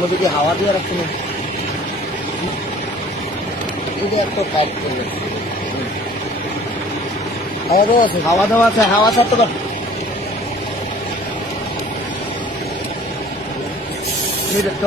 মধ্যে হাওয়া দিয়ে রাখছেন এটা একটা টাইট করবে হাওয়া দেওয়া আছে, হাওয়া দেওয়া আছে, হাওয়া ছাড়তে পার একটু